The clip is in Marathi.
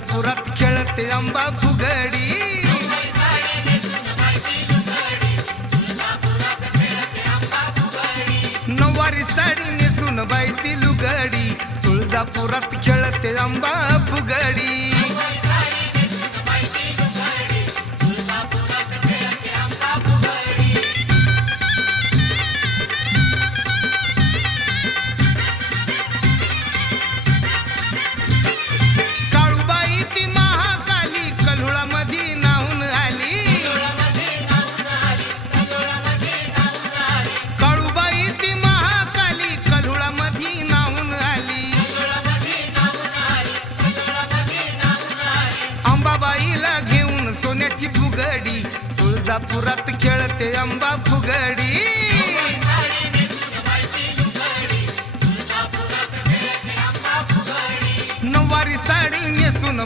तुळजापुरात खेळते अंबा फुगडी. नऊवारी साडी नेसून बाई ती लुगडी, तुळजापुरात खेळते अंबा फुगडी. काळूबाई ती महाकाली कल्हुळामध्ये नाहून आली. काळूबाई ती महाकाली कल्हुळामध्ये नाहून आली. अंबाबाईला घेऊन सोन्याची फुगडी, तुळजापुरात खेळते अंबा फुगडी. नऊवारी साडी नेसून